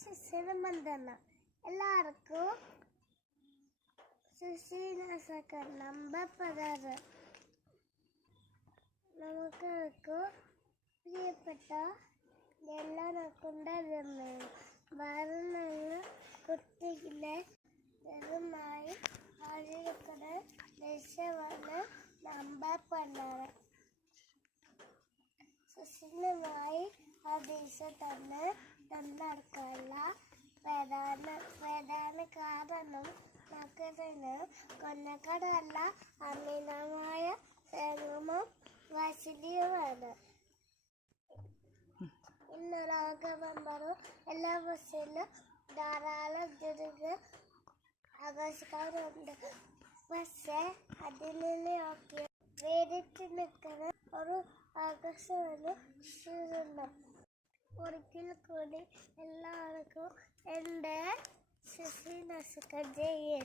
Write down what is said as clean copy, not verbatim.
ശിശിരമന്ദന എല്ലാവർക്കും ശിശിരസക്ക നമ്പർ പതാറ് നമുക്കർക്ക് പ്രിയപ്പെട്ട എല്ലാവർക്കും വരുന്ന കുട്ടികളെ മായി അറിയപ്പെടുന്ന ദേശമാണ് നമ്പർ പതാറ് ശിശിരമായി ആ ദേശം തന്നെ നടക്കാനുള്ള പ്രധാന കാരണം നഗരന് കൊല്ലക്കടല്ല അമിതമായ സംഗമം വസതിയുമാണ്. ഇന്ന് ലോകമെമ്പാടും എല്ലാ ബസ്സിലും ധാരാളം ജനങ്ങൾ ആഘോഷിക്കാറുണ്ട്. പക്ഷേ അതിൽ നിന്നൊക്കെ വേറിട്ട് നിൽക്കുന്ന ഒരു ആഘോഷമാണ് ശിശിരം. ഒരിക്കൽ കൂടി എല്ലാവർക്കും എൻ്റെ ശിശിരസക്ക ജയ്.